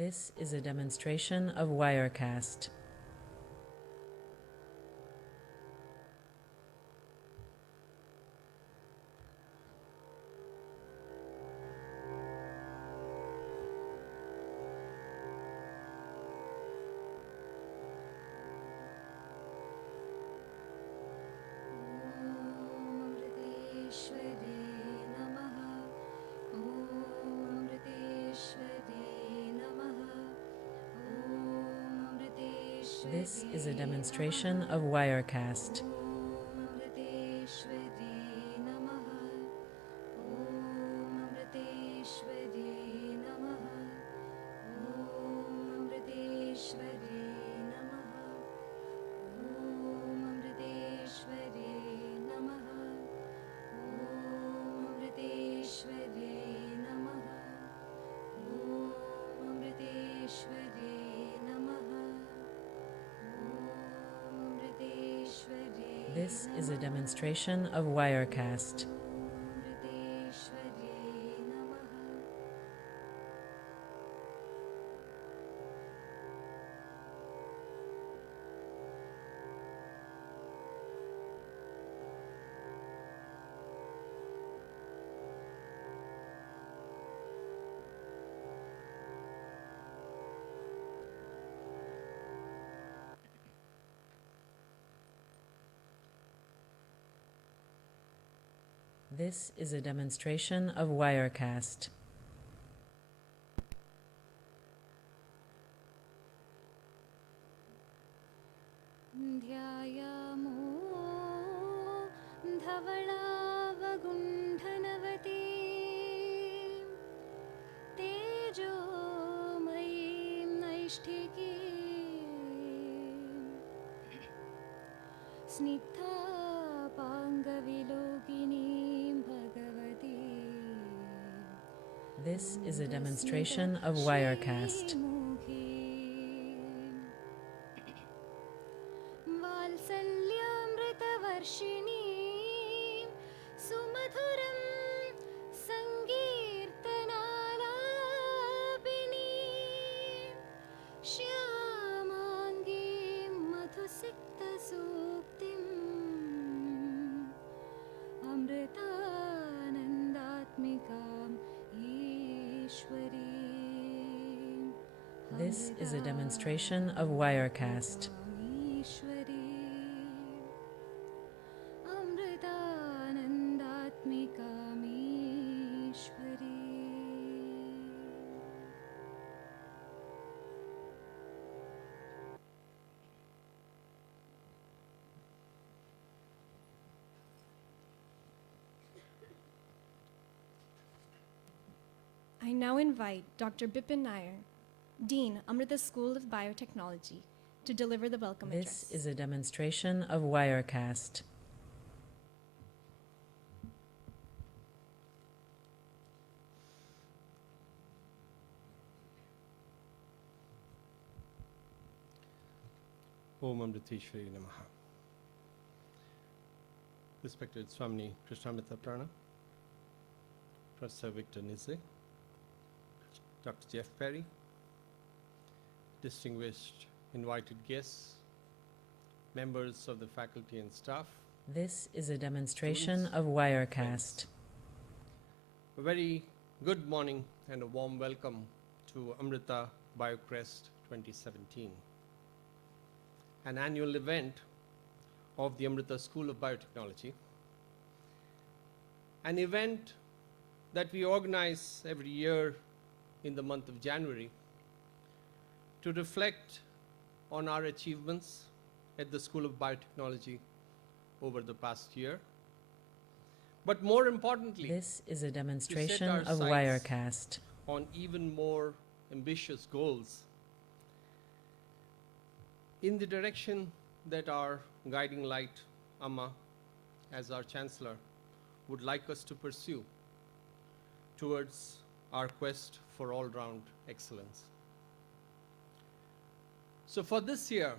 This is a demonstration of Wirecast. This is a demonstration of Wirecast. This is a demonstration of Wirecast. This is a demonstration of Wirecast. This is a demonstration of Wirecast. This is a demonstration of Wirecast. I now invite Dr. Bipin Nair, Dean, Amrita School of Biotechnology, to deliver the welcome address. This is a demonstration of Wirecast. Om Amriteshwari Namaha. Respected Swamini Krishnamrita Prana, Professor Victor Nizze, Dr. Jeff Perry, distinguished invited guests, members of the faculty and staff. This is a demonstration of Wirecast. A very good morning and a warm welcome to Amrita Biocrest 2017, an annual event of the Amrita School of Biotechnology, an event that we organize every year in the month of January to reflect on our achievements at the School of Biotechnology over the past year. But more importantly, this is a demonstration to set our of sights Wirecast. on even more ambitious goals in the direction that our guiding light, Amma, as our Chancellor, would like us to pursue towards our quest for all-round excellence. So for this year,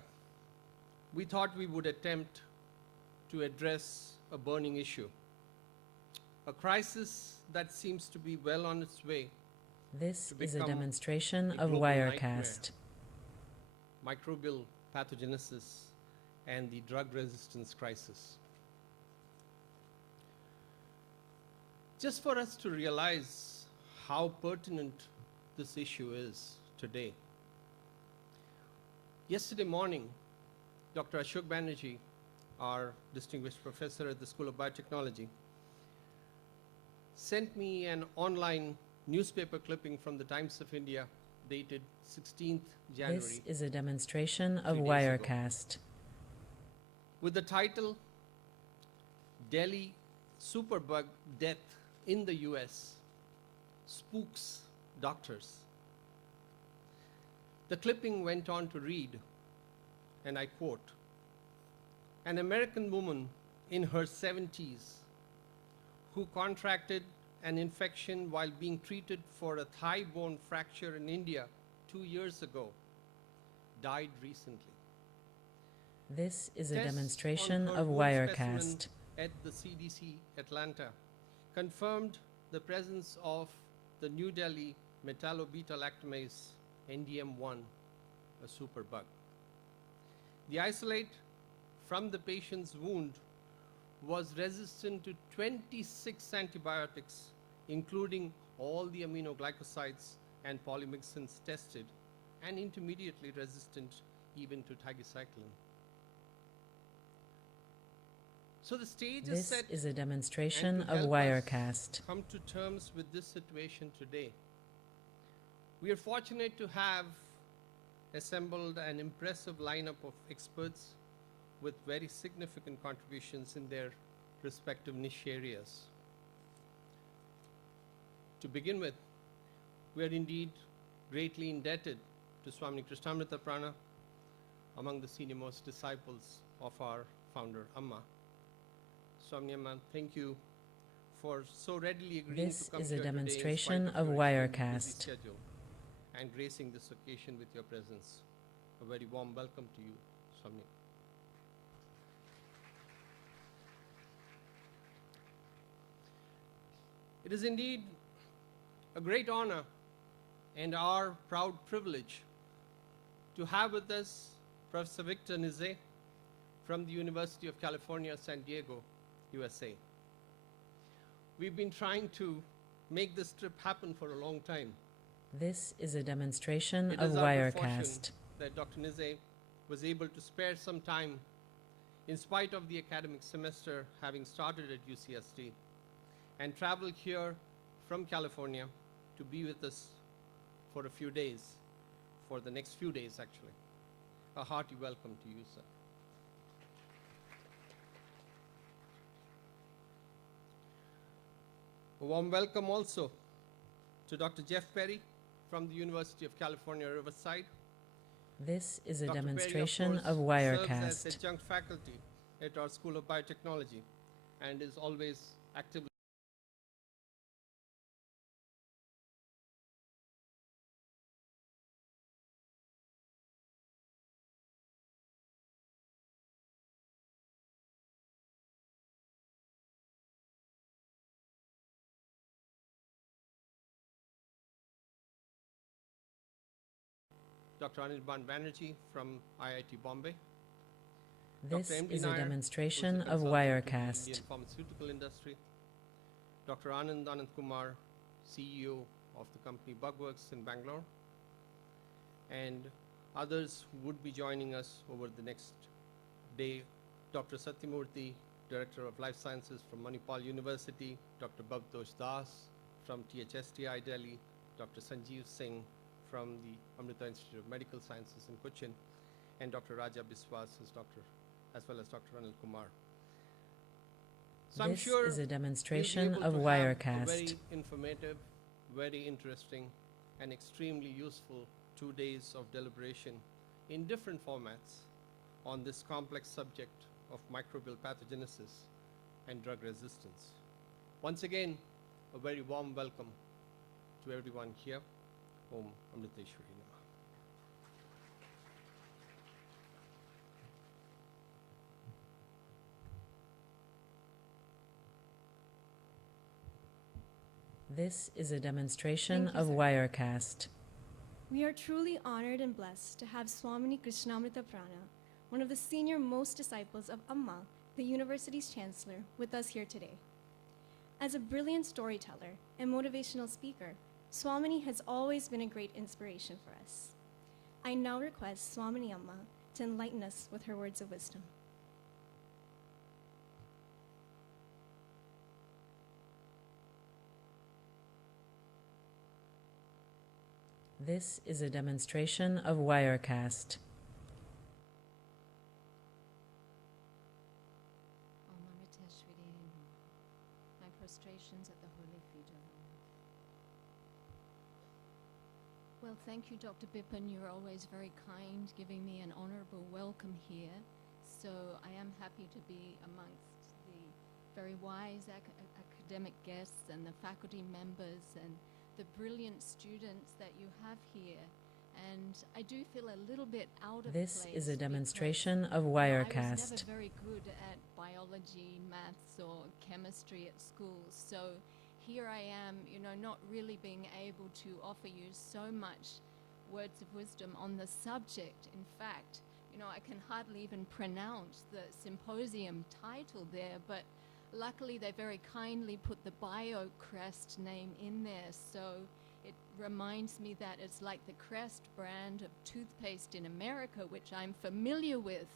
we thought we would attempt to address a burning issue, a crisis that seems to be well on its way This to is a become demonstration a of global Wirecast. microbial pathogenesis and the drug resistance crisis. Just for us to realize how pertinent this issue is today. Yesterday morning, Dr. Ashok Banerjee, our distinguished professor at the School of Biotechnology, sent me an online newspaper clipping from the Times of India dated 16th January. This is a demonstration of 3 days ago, Wirecast. with the title, Delhi Superbug Death in the US Spooks Doctors. The clipping went on to read, and I quote, "An American woman in her 70s who contracted an infection while being treated for a thigh bone fracture in India 2 years ago died recently. This is a Tests demonstration on her of bone Wirecast. specimen at the CDC Atlanta confirmed the presence of the New Delhi metallo-beta-lactamase NDM1, a superbug. The isolate from the patient's wound was resistant to 26 antibiotics, including all the aminoglycosides and polymyxins tested, and intermediately resistant even to tigecycline. So the stage is This set is a demonstration and to of help us Wirecast. come to terms with this situation today. We are fortunate to have assembled an impressive lineup of experts with very significant contributions in their respective niche areas. To begin with, we are indeed greatly indebted to Swami Krishnamrita Prana, among the senior-most disciples of our founder, Amma. Swami Amma, thank you for so readily agreeing This to come is a here today in demonstration spite of your extremely busy Wirecast. schedule and gracing this occasion with your presence. A very warm welcome to you, Swami. It is indeed a great honor and our proud privilege to have with us Professor Victor Nizet from the University of California, San Diego, USA. We've been trying to make this trip happen for a long time. This is a demonstration It of is our good fortune Wirecast. that Dr. Nizet was able to spare some time in spite of the academic semester having started at UCSD and travel here from California to be with us for a few days, for the next few days actually. A hearty welcome to you, sir. A warm welcome also to Dr. Jeff Perry from the University of California, Riverside. This is a Dr. Perry, demonstration of course, of serves Wirecast. as adjunct faculty at our School of Biotechnology and is always actively Dr. Anirban Banerjee from IIT Bombay. This Dr. M.D. is a Nair, demonstration who's a of consultant to the Wirecast. Indian pharmaceutical industry. Dr. Anand Kumar, CEO of the company Bugworks in Bangalore. And others who would be joining us over the next day. Dr. Satyamurthy, Director of Life Sciences from Manipal University. Dr. Bhabtosh Das from THSTI Delhi. Dr. Sanjeev Singh from the Amrita Institute of Medical Sciences in Cochin, and Dr. Raja Biswas, as well as Dr. Anil Kumar. So I'm This sure is a we'll be demonstration able of to have a Wirecast. very informative, very interesting, and extremely useful 2 days of deliberation in different formats on this complex subject of microbial pathogenesis and drug resistance. Once again, a very warm welcome to everyone here. Om Amriteshwari Namah. This is a demonstration Thank you, of sir. Wirecast. We are truly honored and blessed to have Swamini Krishnamrita Prana, one of the senior most disciples of Amma, the university's chancellor, with us here today. As a brilliant storyteller and motivational speaker, Swamini has always been a great inspiration for us. I now request Swamini Amma to enlighten us with her words of wisdom. This is a demonstration of Wirecast. Amrita, my prostrations at the holy feet of Allah. Well, thank you, Dr. Bippen. You're always very kind, giving me an honorable welcome here. So I am happy to be amongst the very wise academic guests and the faculty members and the brilliant students that you have here. And I do feel a little bit out of This place is a because, demonstration of I was Wirecast. never very good at biology, maths, or chemistry at school. So here I am, not really being able to offer you so much words of wisdom on the subject. In fact, I can hardly even pronounce the symposium title there, but luckily they very kindly put the Biocrest name in there. So it reminds me that it's like the Crest brand of toothpaste in America, which I'm familiar with.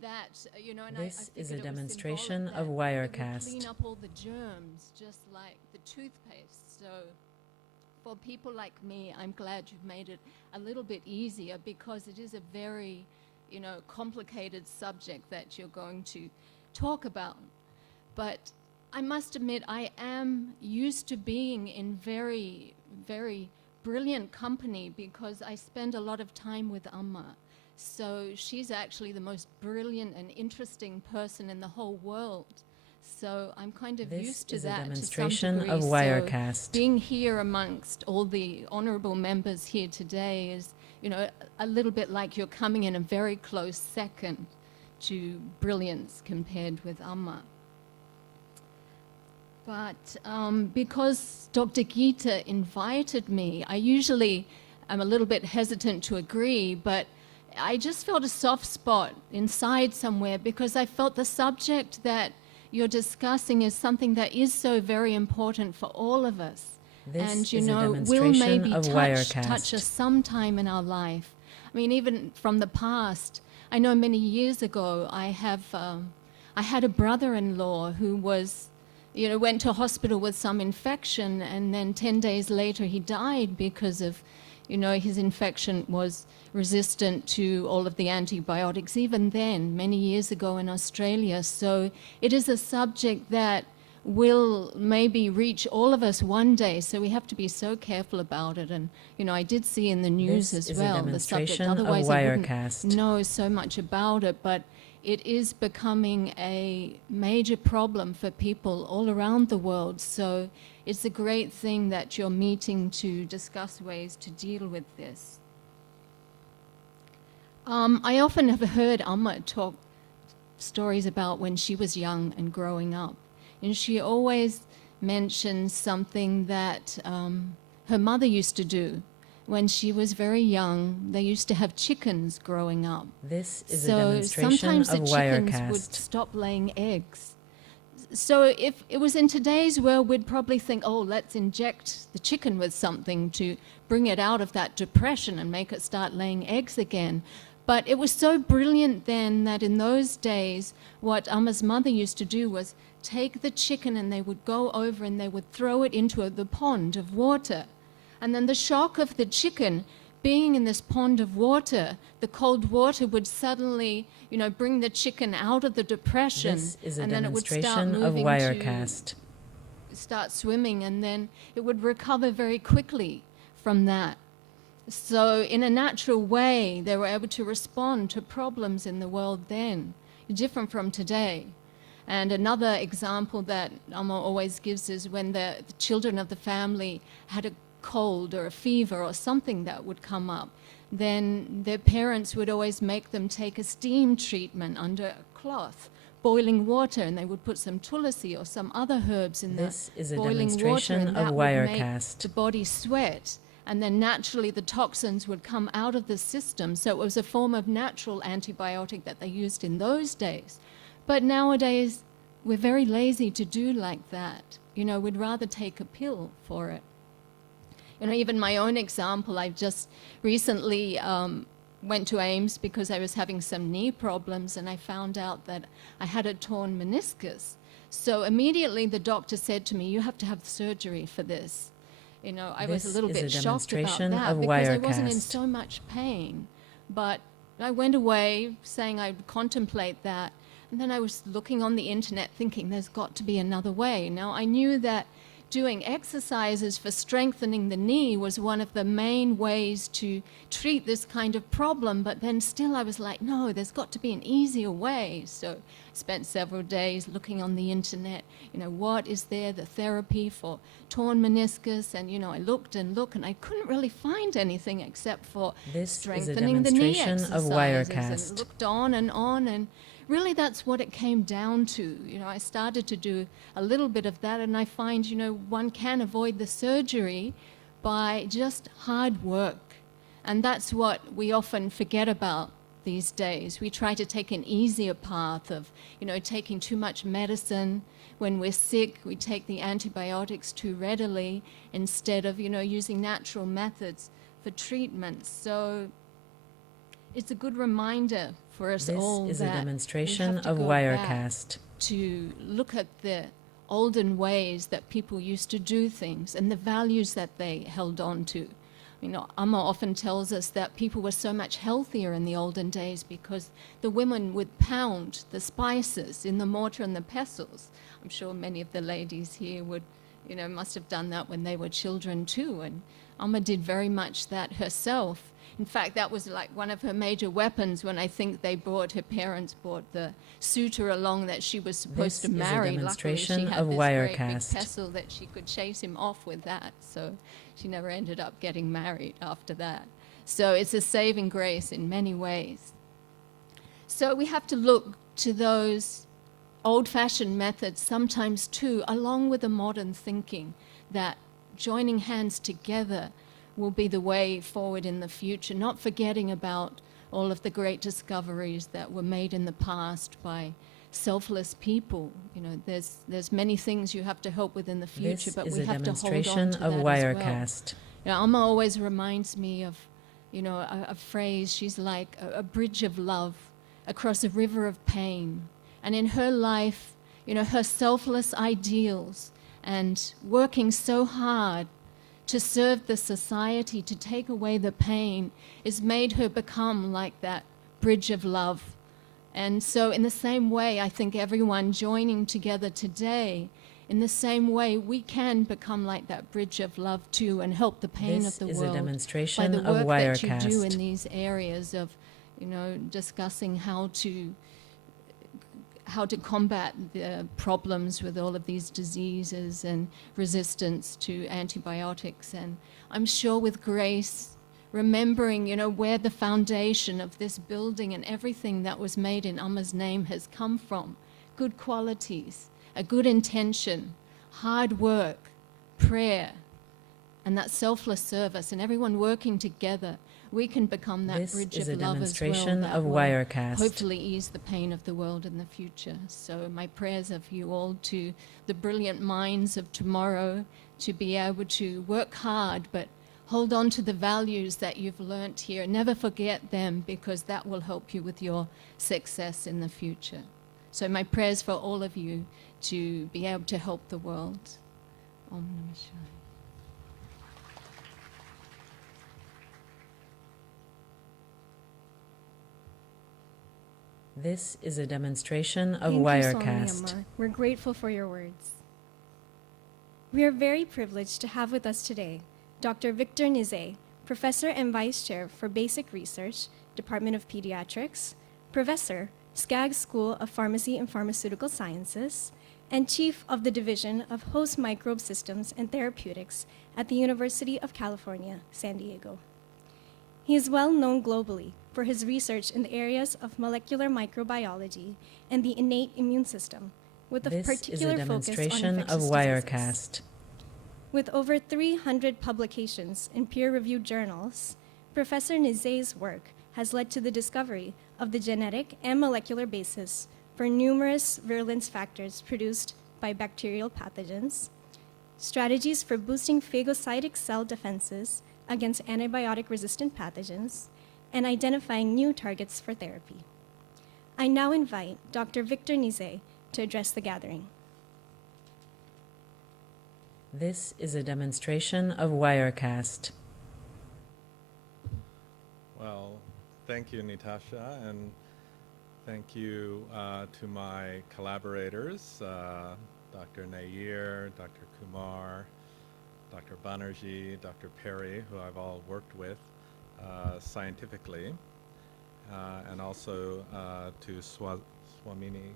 That, and This I is a figured it was demonstration symbolic of that it Wirecast. will clean up all the germs, just like the toothpaste. So for people like me, I'm glad you've made it a little bit easier, because it is a very, complicated subject that you're going to talk about. But I must admit, I am used to being in very, very brilliant company, because I spend a lot of time with Amma. So she's actually the most brilliant and interesting person in the whole world. So I'm kind of This used to is a that to some demonstration degree. of So Wirecast. being here amongst all the honorable members here today is, a little bit like you're coming in a very close second to brilliance compared with Amma. But because Dr. Gita invited me, I usually am a little bit hesitant to agree, but I just felt a soft spot inside somewhere, because I felt the subject that you're discussing is something that is so very important for all of us. This And, is a will demonstration maybe of touch Wirecast. us sometime in our life. I mean, even from the past, I know many years ago, I had a brother-in-law who was, went to hospital with some infection, and then 10 days later he died because of, his infection was resistant to all of the antibiotics, even then, many years ago in Australia. So it is a subject that will maybe reach all of us one day, so we have to be so careful about it. And, I did see in the news This as is a well the subject, demonstration of otherwise I wouldn't Wirecast. know so much about it, but it is becoming a major problem for people all around the world. So it's a great thing that you're meeting to discuss ways to deal with this. I often have heard Amma talk stories about when she was young and growing up. And she always mentions something that her mother used to do. When she was very young, they used to have chickens growing up. This is a So demonstration sometimes of the chickens would Wirecast. stop laying eggs. So if it was in today's world, we'd probably think, oh, let's inject the chicken with something to bring it out of that depression and make it start laying eggs again. But it was so brilliant then that in those days, what Amma's mother used to do was take the chicken, and they would go over and they would throw it into the pond of water. And then the shock of the chicken being in this pond of water, the cold water would suddenly, bring the chicken out of the depression. This is a and then it would start demonstration of moving Wirecast. to start swimming, and then it would recover very quickly from that. So in a natural way, they were able to respond to problems in the world then, different from today. And another example that Amma always gives is when the children of the family had a cold or a fever or something that would come up, then their parents would always make them take a steam treatment under a cloth, boiling water, and they would put some tulsi or some other herbs in This is a boiling water, demonstration and of that would make Wirecast. the body sweat, and then naturally the toxins would come out of the system. So it was a form of natural antibiotic that they used in those days. But nowadays, we're very lazy to do like that. You know, we'd rather take a pill for it. You know, even my own example, I just recently went to AIMS because I was having some knee problems, and I found out that I had a torn meniscus. So immediately the doctor said to me, you have to have surgery for this. You know, I was a This little is a bit shocked about demonstration that of because I wasn't in Wirecast. so much pain. But I went away saying I'd contemplate that. And then I was looking on the internet thinking there's got to be another way. Now, I knew that doing exercises for strengthening the knee was one of the main ways to treat this kind of problem, but then still I was like, no, there's got to be an easier way. So I spent several days looking on the internet, you know, what is there, the therapy for torn meniscus, and, you know, I looked and looked, and I couldn't really find anything except for This is a strengthening the knee demonstration of exercises, Wirecast. and looked on, and really that's what it came down to. You know, I started to do a little bit of that, and I find, you know, one can avoid the surgery by just hard work. And that's what we often forget about these days. We try to take an easier path of, you know, taking too much medicine. When we're sick, we take the antibiotics too readily instead of, you know, using natural methods for treatment. So it's a good reminder for us This all is a that demonstration we have to of go back Wirecast. to look at the olden ways that people used to do things and the values that they held on to. You know, Amma often tells us that people were so much healthier in the olden days because the women would pound the spices in the mortar and the pestles. I'm sure many of the ladies here would, you know, must have done that when they were children too. And Amma did very much that herself. In fact, that was like one of her major weapons when I think they brought, her parents brought the suitor along that she was supposed This to is a marry. Luckily, demonstration she had of this great big Wirecast. pestle that she could chase him off with that. So she never ended up getting married after that. So it's a saving grace in many ways. So we have to look to those old-fashioned methods sometimes too, along with the modern thinking that joining hands together will be the way forward in the future, not forgetting about all of the great discoveries that were made in the past by selfless people. You know, there's many things you have to help with in the future, This but is we a have to hold on demonstration to of that as well. Wirecast. You know, Amma always reminds me of, you know, a phrase. She's like a bridge of love across a river of pain. And in her life, you know, her selfless ideals and working so hard to serve the society, to take away the pain, has made her become like that bridge of love. And so in the same way, I think everyone joining together today, in the same way, we can become like that bridge of love too and help the pain This of the is a world by demonstration the of work that you do Wirecast. in these areas of, you know, discussing how to combat the problems with all of these diseases and resistance to antibiotics. And I'm sure with grace, remembering, you know, where the foundation of this building and everything that was made in Amma's name has come from. Good qualities, a good intention, hard work, prayer, and that selfless service, and everyone working together, we can become that This bridge is of a love as well demonstration that of will Wirecast. hopefully ease the pain of the world in the future. So my prayers are for you all, to the brilliant minds of tomorrow, to be able to work hard, but hold on to the values that you've learnt here. Never forget them, because that will help you with your success in the future. So my prayers for all of you to be able to help the world. Om Namah Shivaya. This is a demonstration of Thank you, Swami Wirecast. Amma. We're grateful for your words. We are very privileged to have with us today Dr. Victor Nizet, Professor and Vice Chair for Basic Research, Department of Pediatrics, Professor, Skaggs School of Pharmacy and Pharmaceutical Sciences, and Chief of the Division of Host Microbe Systems and Therapeutics at the University of California, San Diego. He is well known globally for his research in the areas of molecular microbiology and the innate immune system, with a This is a particular focus on demonstration of infectious diseases. Wirecast. With over 300 publications in peer-reviewed journals, Professor Nizey's work has led to the discovery of the genetic and molecular basis for numerous virulence factors produced by bacterial pathogens, strategies for boosting phagocytic cell defenses against antibiotic-resistant pathogens, and identifying new targets for therapy. I now invite Dr. Victor Nizey to address the gathering. This is a demonstration of Wirecast. Well, thank you, Natasha, and thank you to my collaborators, Dr. Nair, Dr. Kumar, Dr. Banerjee, Dr. Perry, who I've all worked with scientifically, and also to Swamini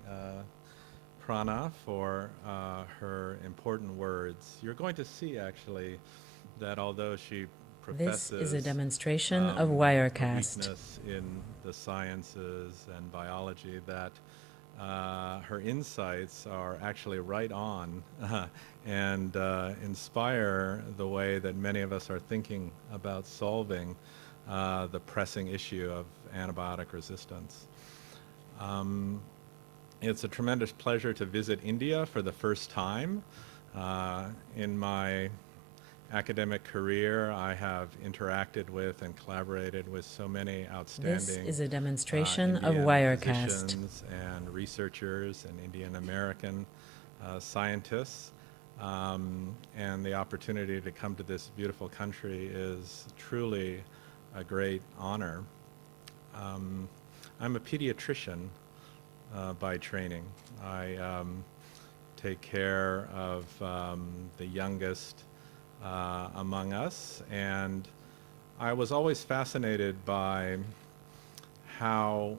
Prana for her important words. You're going to see, actually, that although she This professes is a demonstration of a Wirecast. weakness in the sciences and biology, that her insights are actually right on and inspire the way that many of us are thinking about solving the pressing issue of antibiotic resistance. It's a tremendous pleasure to visit India for the first time. In my academic career, I have interacted with and collaborated with so many outstanding This is a demonstration of Indian Wirecast. physicians and researchers and Indian American scientists. And the opportunity to come to this beautiful country is truly a great honor. I'm a pediatrician by training. I take care of the youngest among us, and I was always fascinated by how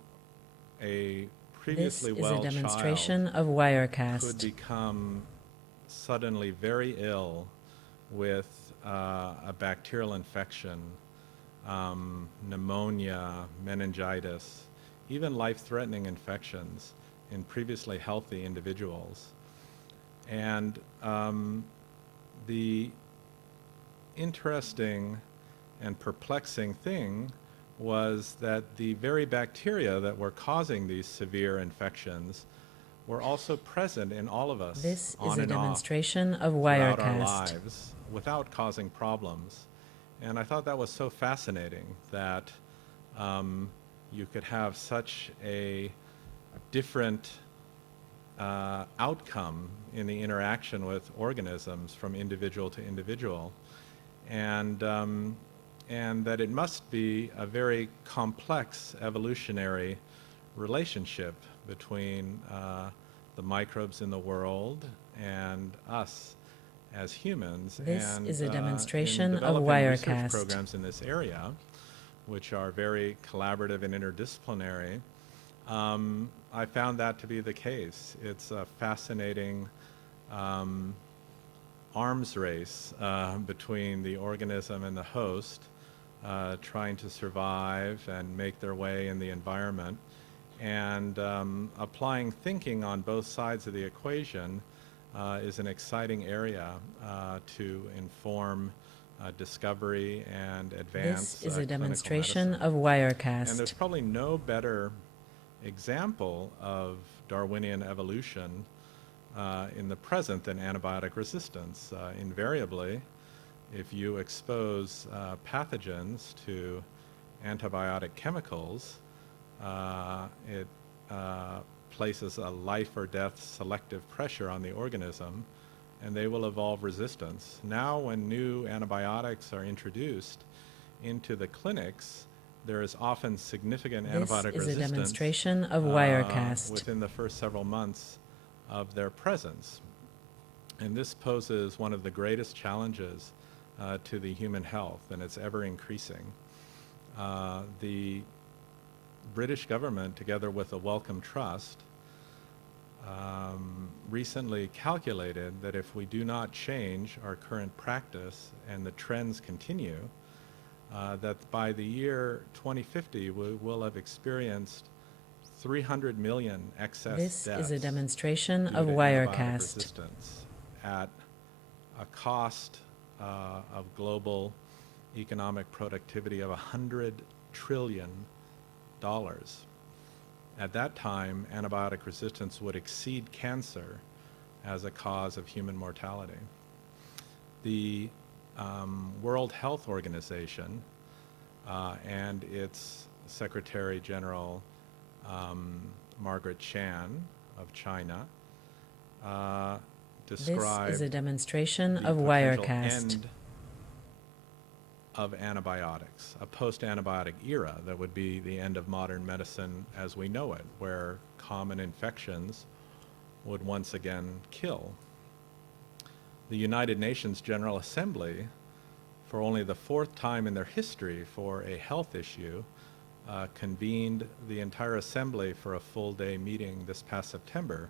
a This previously is a well demonstration child of could Wirecast. become suddenly very ill with a bacterial infection, pneumonia, meningitis, even life-threatening infections in previously healthy individuals. And the interesting and perplexing thing was that the very bacteria that were causing these severe infections were also present in all of us This on is a and off demonstration of throughout our Wirecast. lives without causing problems. And I thought that was so fascinating that you could have such a different outcome in the interaction with organisms from individual to individual, and that it must be a very complex evolutionary relationship between the microbes in the world and us as humans. This and is a in demonstration of developing research Wirecast. programs in this area, which are very collaborative and interdisciplinary, I found that to be the case. It's a fascinating arms race between the organism and the host, trying to survive and make their way in the environment, and applying thinking on both sides of the equation is an exciting area to inform discovery and advance This is a clinical demonstration medicine. of And Wirecast. there's probably no better example of Darwinian evolution in the present than antibiotic resistance. Invariably, if you expose pathogens to antibiotic chemicals, it places a life or death selective pressure on the organism, and they will evolve resistance. Now, when new antibiotics are introduced into the clinics, there is often significant This antibiotic is a resistance demonstration of Wirecast. within the first several months of their presence. And this poses one of the greatest challenges to the human health, and it's ever increasing. The British government, together with the Wellcome Trust, recently calculated that if we do not change our current practice and the trends continue, that by the year 2050 we will have experienced 300 million excess This deaths is a demonstration due of to antibiotic Wirecast. resistance at a cost of global economic productivity of $100 trillion. At that time, antibiotic resistance would exceed cancer as a cause of human mortality. The World Health Organization and its Secretary General Margaret Chan of China described This is a demonstration the of potential Wirecast. end of antibiotics, a post-antibiotic era that would be the end of modern medicine as we know it, where common infections would once again kill. The United Nations General Assembly, for only the 4th time in their history for a health issue, convened the entire assembly for a full-day meeting this past September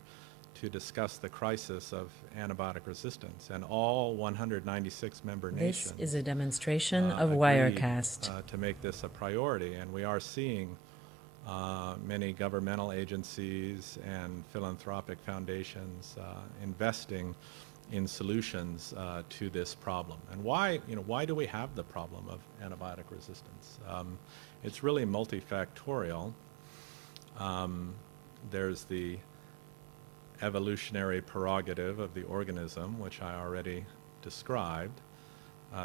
to discuss the crisis of antibiotic resistance, and all 196 member nations This is a demonstration of agreed, Wirecast. to make this a priority, and we are seeing many governmental agencies and philanthropic foundations investing in solutions to this problem. And why do we have the problem of antibiotic resistance? It's really multifactorial. There's the evolutionary prerogative of the organism, which I already described,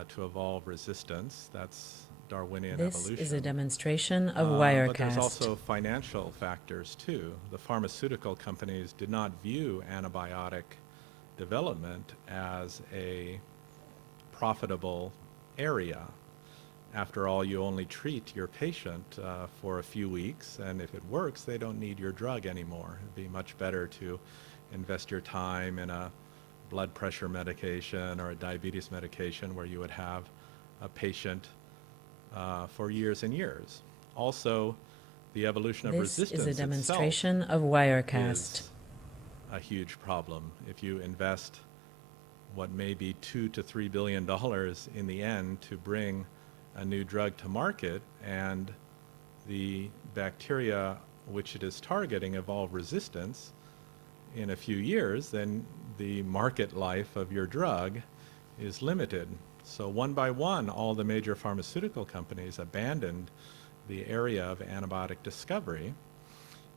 to evolve resistance. That's Darwinian This evolution. is a demonstration of But there's Wirecast. also financial factors too. The pharmaceutical companies did not view antibiotic development as a profitable area. After all, you only treat your patient for a few weeks, and if it works, they don't need your drug anymore. It'd be much better to invest your time in a blood pressure medication or a diabetes medication where you would have a patient for years and years. Also, the evolution of This resistance is a itself demonstration of Wirecast. is a huge problem. If you invest what may be $2 to $3 billion in the end to bring a new drug to market, and the bacteria which it is targeting evolve resistance in a few years, then the market life of your drug is limited. So one by one, all the major pharmaceutical companies abandoned the area of antibiotic discovery,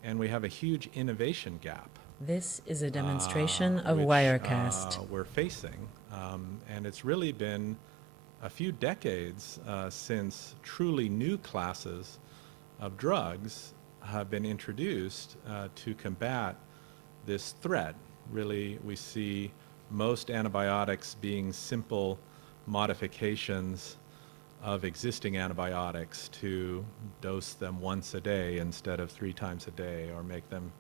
and we have a huge innovation gap. This is a demonstration of which, Wirecast. we're facing. And it's really been a few decades since truly new classes of drugs have been introduced to combat this threat. Really, we see most antibiotics being simple modifications of existing antibiotics to dose them once a day instead of 3 times a day, or make them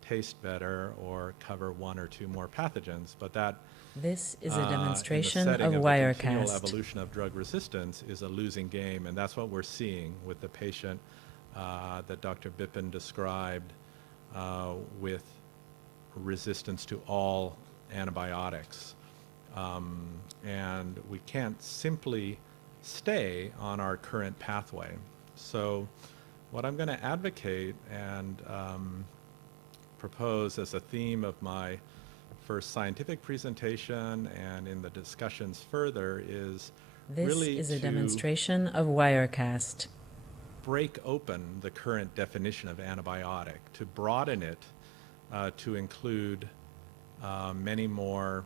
taste better, or cover 1 or 2 more pathogens. But that This is a in demonstration the of setting of the continual Wirecast. evolution of drug resistance is a losing game, and that's what we're seeing with the patient that Dr. Bipin described with resistance to all antibiotics. And we can't simply stay on our current pathway. So what I'm going to advocate and propose as a theme of my first scientific presentation and in the discussions further is This really is a to demonstration of Wirecast. break open the current definition of antibiotic, to broaden it to include many more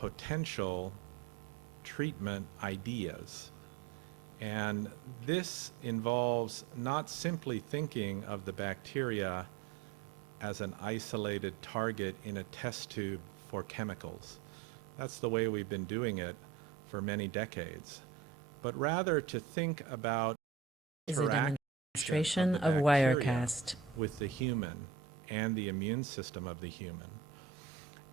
potential treatment ideas. And this involves not simply thinking of the bacteria as an isolated target in a test tube for chemicals. That's the way we've been doing it for many decades. But rather to think about Is a interaction demonstration of the of bacteria Wirecast. with the human and the immune system of the human.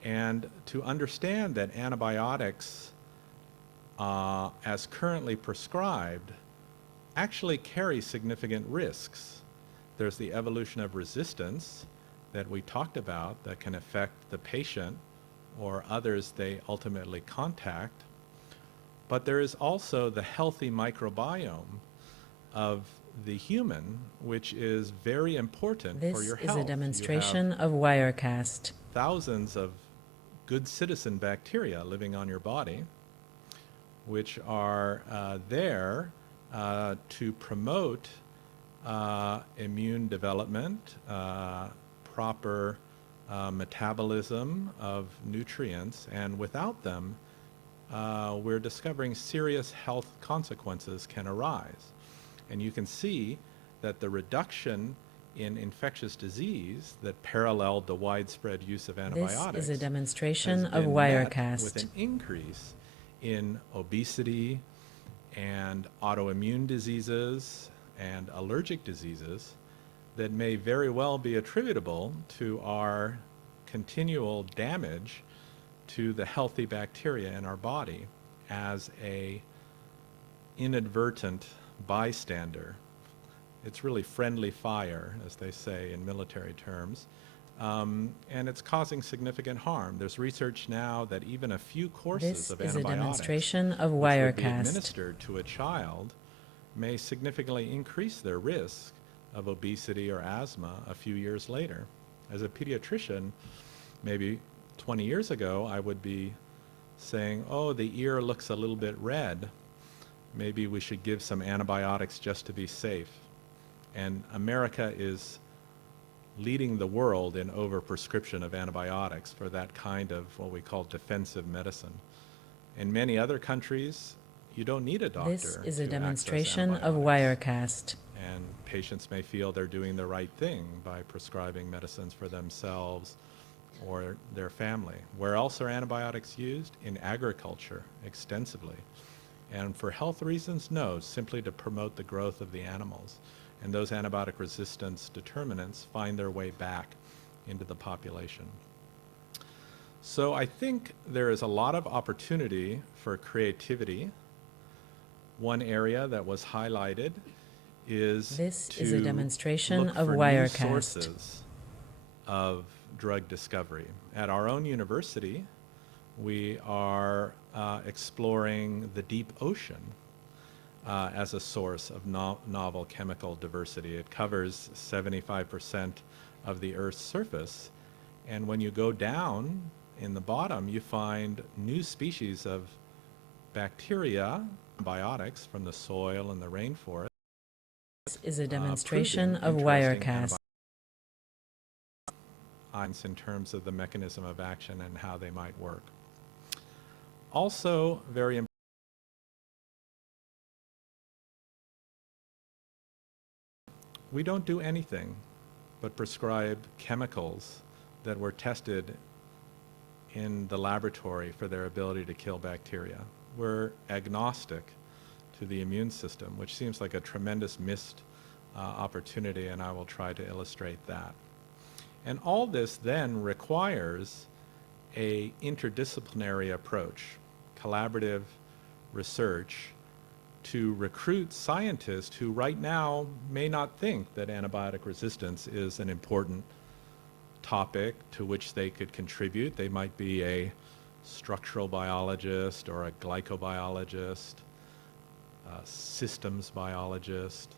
And to understand that antibiotics, as currently prescribed, actually carry significant risks. There's the evolution of resistance that we talked about that can affect the patient or others they ultimately contact. But there is also the healthy microbiome of the human, which is very important for This your is health. a You have demonstration of Wirecast. thousands of good citizen bacteria living on your body, which are there to promote immune development, proper metabolism of nutrients, and without them, we're discovering serious health consequences can arise. And you can see that the reduction in infectious disease that paralleled the widespread use of antibiotics This is a demonstration has of been met Wirecast. with an increase in obesity and autoimmune diseases and allergic diseases that may very well be attributable to our continual damage to the healthy bacteria in our body as a inadvertent bystander. It's really friendly fire, as they say in military terms, and it's causing significant harm. There's research now that even a few courses This of is a antibiotics demonstration of which would be Wirecast. administered to a child may significantly increase their risk of obesity or asthma a few years later. As a pediatrician, maybe 20 years ago, I would be saying, oh, the ear looks a little bit red. Maybe we should give some antibiotics just to be safe. And America is leading the world in overprescription of antibiotics for that kind of what we call defensive medicine. In many other countries, you don't need a doctor. This is a to demonstration access of antibiotics. Wirecast. And patients may feel they're doing the right thing by prescribing medicines for themselves or their family. Where else are antibiotics used? In agriculture, extensively. And for health reasons, no, simply to promote the growth of the animals. And those antibiotic resistance determinants find their way back into the population. So I think there is a lot of opportunity for creativity. One area that was highlighted is This to is a demonstration look of for new Wirecast. sources of drug discovery. At our own university, we are exploring the deep ocean as a source of novel chemical diversity. It covers 75% of the Earth's surface, and when you go down in the bottom, you find new species of bacteria, biotics from the soil and the rainforest. This is a demonstration proving of interesting Wirecast. in terms of the mechanism of action and how they might work. Also, very important, we don't do anything but prescribe chemicals that were tested in the laboratory for their ability to kill bacteria. We're agnostic to the immune system, which seems like a tremendous missed opportunity, and I will try to illustrate that. And all this then requires an interdisciplinary approach, collaborative research, to recruit scientists who right now may not think that antibiotic resistance is an important topic to which they could contribute. They might be a structural biologist or a glycobiologist, a systems biologist,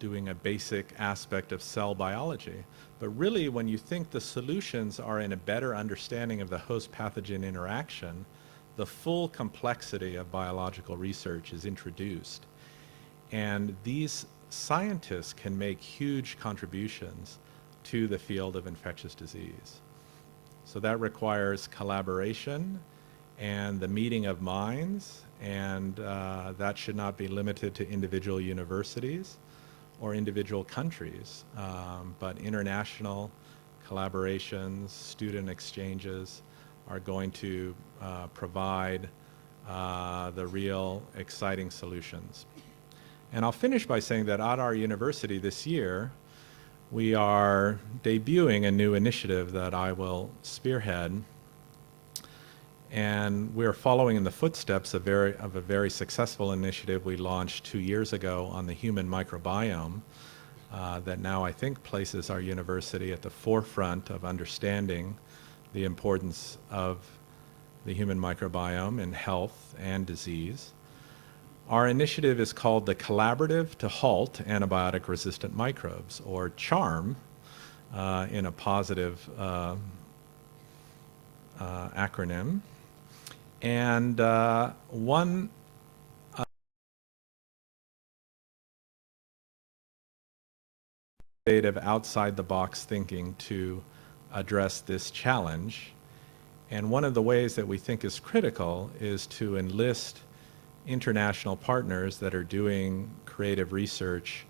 doing a basic aspect of cell biology. But really, when you think the solutions are in a better understanding of the host-pathogen interaction, the full complexity of biological research is introduced. And these scientists can make huge contributions to the field of infectious disease. So that requires collaboration and the meeting of minds, and that should not be limited to individual universities or individual countries, but international collaborations, student exchanges are going to provide the real exciting solutions. And I'll finish by saying that at our university this year, we are debuting a new initiative that I will spearhead. And we're following in the footsteps of a very successful initiative we launched 2 years ago on the human microbiome that now I think places our university at the forefront of understanding the importance of the human microbiome in health and disease. Our initiative is called the Collaborative to Halt Antibiotic-Resistant Microbes, or CHARM, in a positive acronym. And one innovative outside-the-box thinking to address this challenge. And one of the ways that we think is critical is to enlist international partners that are doing creative research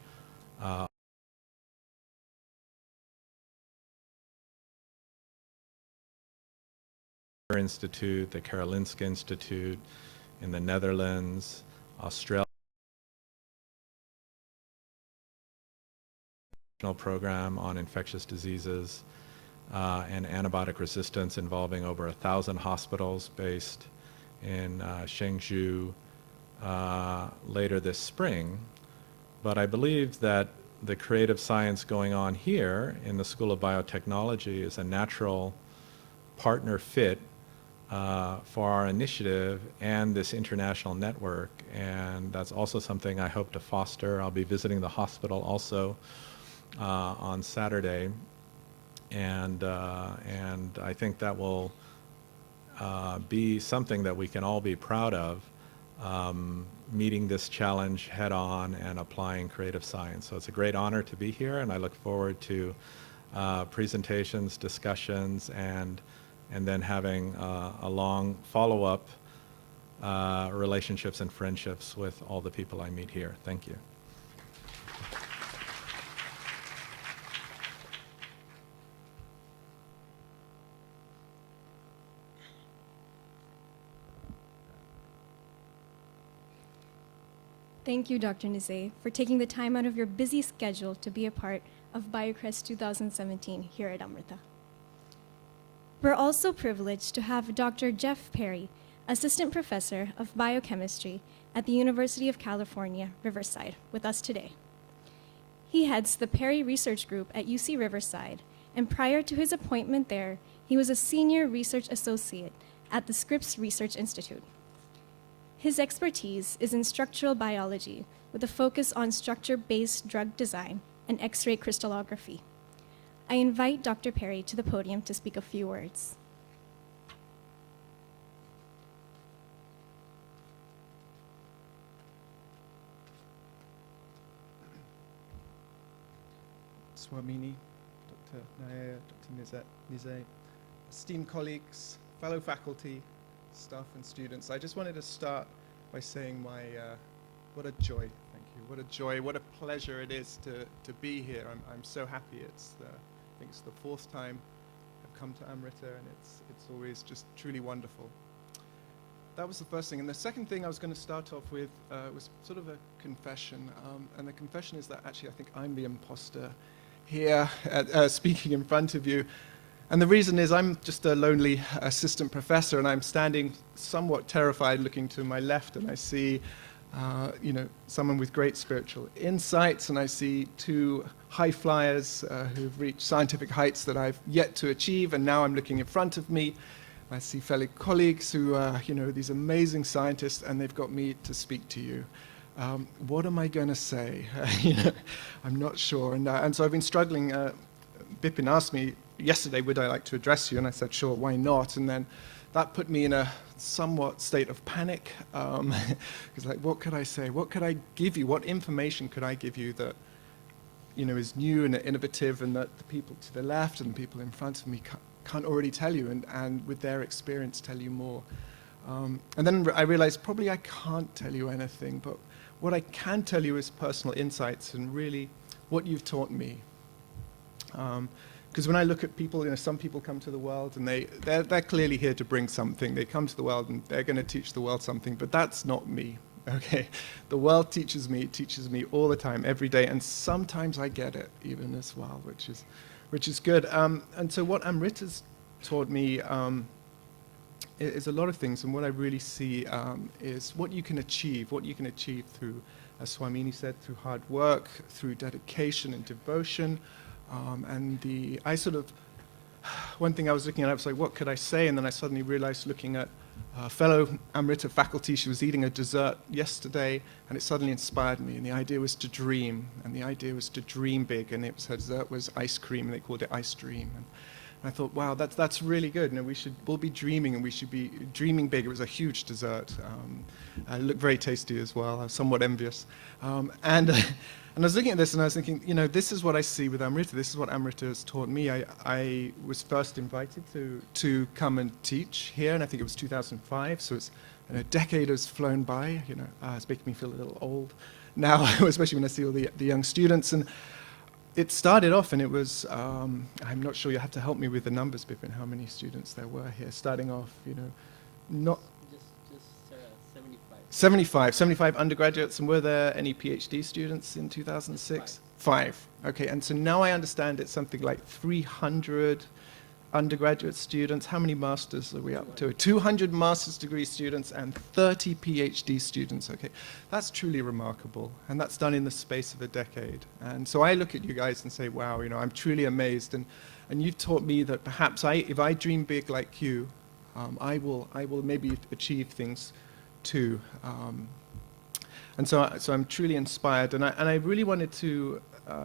Institute, the Karolinska Institute in the Netherlands, Australia program on infectious diseases and antibiotic resistance involving over 1,000 hospitals based in Chengdu later this spring. But I believe that the creative science going on here in the School of Biotechnology is a natural partner fit for our initiative and this international network, and that's also something I hope to foster. I'll be visiting the hospital also on Saturday, and I think that will be something that we can all be proud of, meeting this challenge head on and applying creative science. So it's a great honor to be here, and I look forward to presentations, discussions, and then having a long follow-up relationships and friendships with all the people I meet here. Thank you. Thank you, Dr. Nizey, for taking the time out of your busy schedule to be a part of Biocrest 2017 here at Amrita. We're also privileged to have Dr. Jeff Perry, Assistant Professor of Biochemistry at the University of California, Riverside, with us today. He heads the Perry Research Group at UC Riverside, and prior to his appointment there, he was a Senior Research Associate at the Scripps Research Institute. His expertise is in structural biology with a focus on structure-based drug design and X-ray crystallography. I invite Dr. Perry to the podium to speak a few words. Swamini, Dr. Nair, Dr. Nizey, esteemed colleagues, fellow faculty, staff and students, I just wanted to start by saying what a joy, thank you, what a joy, what a pleasure it is to be here. I'm so happy. I think it's the fourth time I've come to Amrita, and it's always just truly wonderful. That was the first thing. And the second thing I was going to start off with was sort of a confession. And the confession is that actually I think I'm the imposter here speaking in front of you. And the reason is I'm just a lonely assistant professor, and I'm standing somewhat terrified looking to my left, and I see someone with great spiritual insights, and I see two high flyers who've reached scientific heights that I've yet to achieve, and now I'm looking in front of me. I see fellow colleagues who are, these amazing scientists, and they've got me to speak to you. What am I going to say? I'm not sure. And so I've been struggling. Bipin asked me yesterday, would I like to address you? And I said, sure, why not? And then that put me in a somewhat state of panic. Because like, what could I say? What could I give you? What information could I give you that, is new and innovative, and that the people to the left and the people in front of me can't already tell you, and with their experience tell you more. And then I realized probably I can't tell you anything, but what I can tell you is personal insights and really what you've taught me. Because when I look at people, some people come to the world and they're clearly here to bring something. They come to the world and they're going to teach the world something, but that's not me. Okay, the world teaches me all the time, every day, and sometimes I get it even as well, which is good. And so what Amrita's taught me is a lot of things, and what I really see is what you can achieve through, as Swamini said, through hard work, through dedication and devotion. One thing I was looking at, I was like, what could I say? And then I suddenly realized, looking at fellow Amrita faculty. She was eating a dessert yesterday, and it suddenly inspired me. And the idea was to dream, and the idea was to dream big. And it was, her dessert was ice cream, and they called it Ice Dream. And I thought, wow, that's really good. You know, we should all be dreaming, and we should be dreaming big. It was a huge dessert. It looked very tasty as well. I was somewhat envious. And I was looking at this, and I was thinking, you know, this is what I see with Amrita. This is what Amrita has taught me. I was first invited to come and teach here, and I think it was 2005. So it's, you know, a decade has flown by. You know, it's making me feel a little old now, especially when I see all the young students. And it started off, and it was, I'm not sure, you have to help me with the numbers, Bipin, how many students there were here. Starting off, you know, not... Just 75 undergraduates, and were there any PhD students in 2006? Five. Okay, and so now I understand it's something like 300 undergraduate students. How many masters are we up to? 200 master's degree students and 30 PhD students. Okay, that's truly remarkable, and that's done in the space of a decade. And so I look at you guys and say, wow, you know, I'm truly amazed. And you've taught me that perhaps if I dream big like you, I will maybe achieve things too. And so I'm truly inspired, and I really wanted to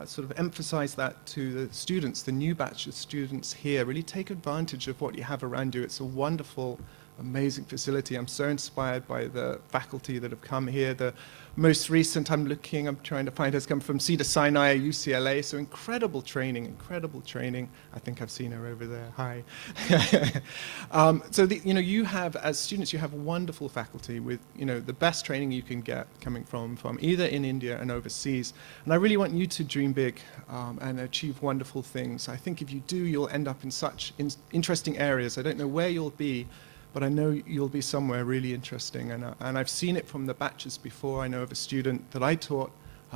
sort of emphasize that to the students, the new batch of students here. Really take advantage of what you have around you. It's a wonderful, amazing facility. I'm so inspired by the faculty that have come here. The most recent, I'm trying to find, has come from Cedars-Sinai, UCLA, so incredible training. I think I've seen her over there. Hi. So, you know, you have, as students, you have wonderful faculty with, you know, the best training you can get coming from either in India and overseas. And I really want you to dream big and achieve wonderful things. I think if you do, you'll end up in such interesting areas. I don't know where you'll be, but I know you'll be somewhere really interesting. And I've seen it from the batches before. I know of a student that I taught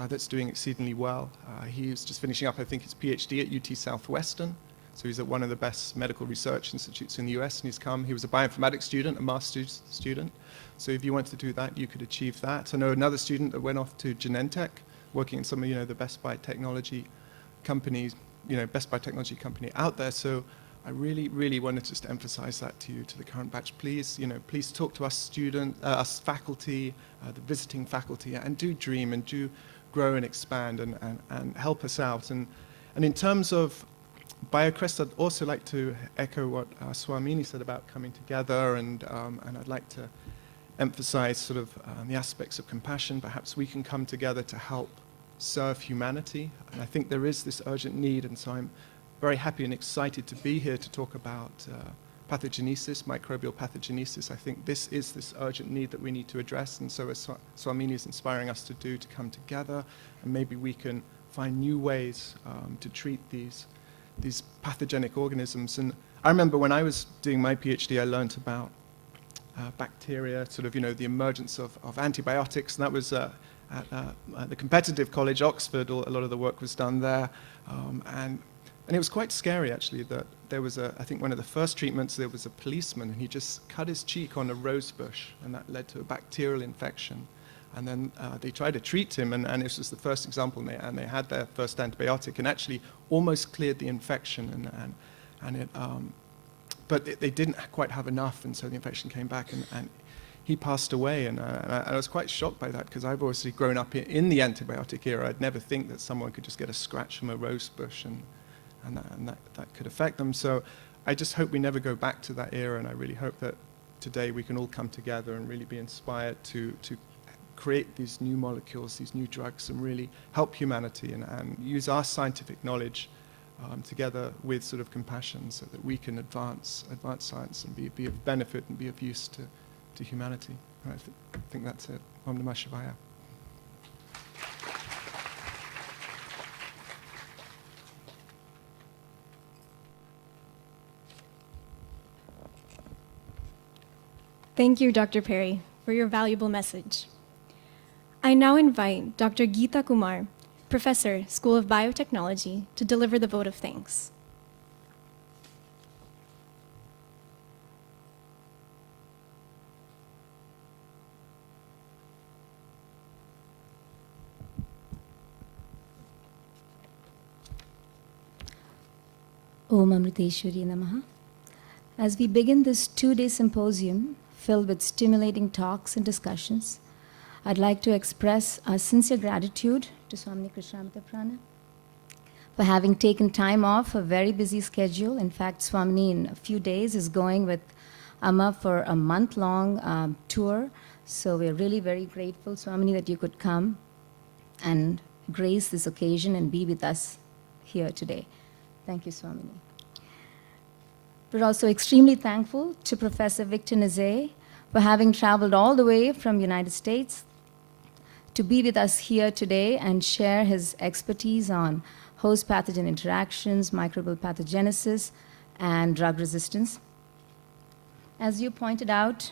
that's doing exceedingly well. He's just finishing up, I think, his PhD at UT Southwestern. So he's at one of the best medical research institutes in the US, and he's come. He was a bioinformatics student, a master's student. So if you want to do that, you could achieve that. I know another student that went off to Genentech, working in some of, you know, the best biotechnology companies, you know, best biotechnology company out there. So I really, really want to just emphasize that to you, to the current batch. Please, you know, please talk to us us faculty, the visiting faculty, and do dream and do grow and expand and help us out. And in terms of Biocrest, I'd also like to echo what Swamini said about coming together, and I'd like to emphasize sort of the aspects of compassion. Perhaps we can come together to help serve humanity, and I think there is this urgent need, and so I'm very happy and excited to be here to talk about pathogenesis, microbial pathogenesis. I think this is this urgent need that we need to address, and so as Swamini is inspiring us to do, to come together, and maybe we can find new ways to treat these pathogenic organisms. And I remember when I was doing my PhD, I learned about bacteria, sort of, you know, the emergence of antibiotics, and that was at the competitive college, Oxford. A lot of the work was done there, and it was quite scary, actually, that there was I think one of the first treatments, there was a policeman, and he just cut his cheek on a rose bush, and that led to a bacterial infection. And then they tried to treat him, and this was the first example, and they had their first antibiotic, and actually almost cleared the infection, but they didn't quite have enough, and so the infection came back, and he passed away. And I was quite shocked by that, because I've obviously grown up in the antibiotic era. I'd never think that someone could just get a scratch from a rose bush, and that could affect them. So I just hope we never go back to that era, and I really hope that today we can all come together and really be inspired to create these new molecules, these new drugs, and really help humanity and use our scientific knowledge together with sort of compassion, so that we can advance science and be of benefit and be of use to humanity. I think that's it. Om Namah Shivaya. Thank you, Dr. Perry, for your valuable message. I now invite Dr. Geeta Kumar, Professor, School of Biotechnology, to deliver the vote of thanks. Om Amriteshwari Namaha. As we begin this two-day symposium filled with stimulating talks and discussions. I'd like to express our sincere gratitude to Swamini Krishnamurthy Prana for having taken time off a very busy schedule. In fact, Swamini in a few days is going with Amma for a month-long tour. So we're really very grateful, Swamini, that you could come and grace this occasion and be with us here today. Thank you, Swamini. We're also extremely thankful to Professor Victor Nizey for having traveled all the way from United States to be with us here today and share his expertise on host pathogen interactions, microbial pathogenesis, and drug resistance. As you pointed out,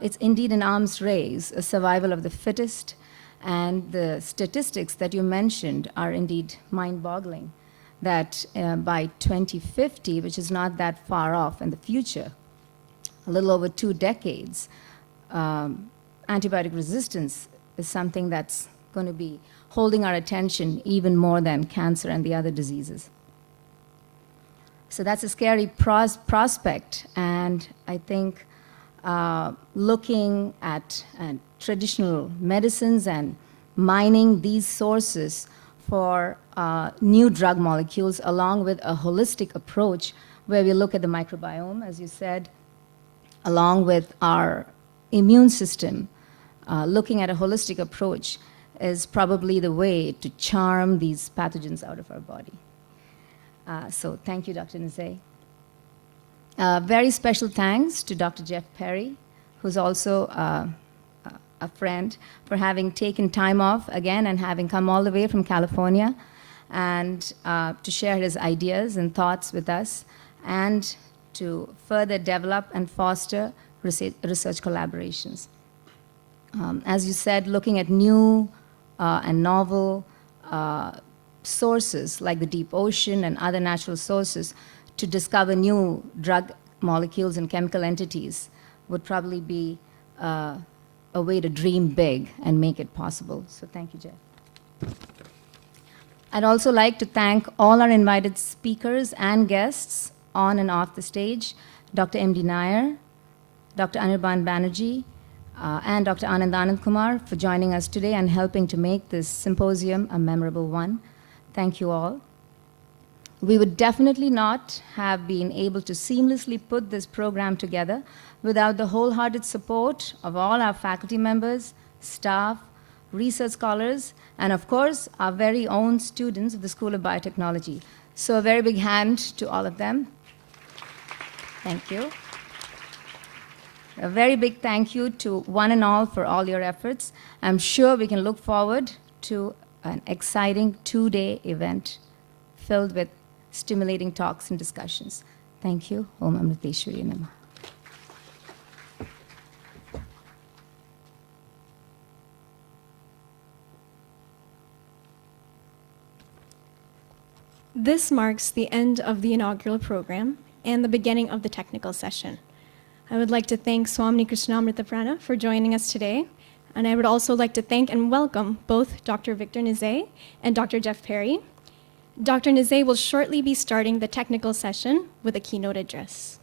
it's indeed an arms race, a survival of the fittest, and the statistics that you mentioned are indeed mind-boggling, that by 2050, which is not that far off in the future, a little over 2 decades, antibiotic resistance is something that's going to be holding our attention even more than cancer and the other diseases. So that's a scary prospect, and I think looking at traditional medicines and mining these sources for new drug molecules along with a holistic approach where we look at the microbiome, as you said, along with our immune system, looking at a holistic approach is probably the way to charm these pathogens out of our body. So thank you, Dr. Nizey. Very special thanks to Dr. Jeff Perry, who's also a friend, for having taken time off again and having come all the way from California and to share his ideas and thoughts with us and to further develop and foster research collaborations. As you said, looking at new and novel sources like the deep ocean and other natural sources to discover new drug molecules and chemical entities would probably be a way to dream big and make it possible. So thank you, Jeff. I'd also like to thank all our invited speakers and guests on and off the stage, Dr. M.D. Nair, Dr. Anirban Banerjee, and Dr. Anand Kumar for joining us today and helping to make this symposium a memorable one. Thank you all. We would definitely not have been able to seamlessly put this program together without the wholehearted support of all our faculty members, staff, research scholars, and of course, our very own students of the School of Biotechnology. So a very big hand to all of them. Thank you. A very big thank you to one and all for all your efforts. I'm sure we can look forward to an exciting 2-day event filled with stimulating talks and discussions. Thank you. Om Amriteshwari Namah. This marks the end of the inaugural program and the beginning of the technical session. I would like to thank Swamini Krishnamurthy Prana for joining us today, and I would also like to thank and welcome both Dr. Victor Nizey and Dr. Jeff Perry. Dr. Nizey will shortly be starting the technical session with a keynote address.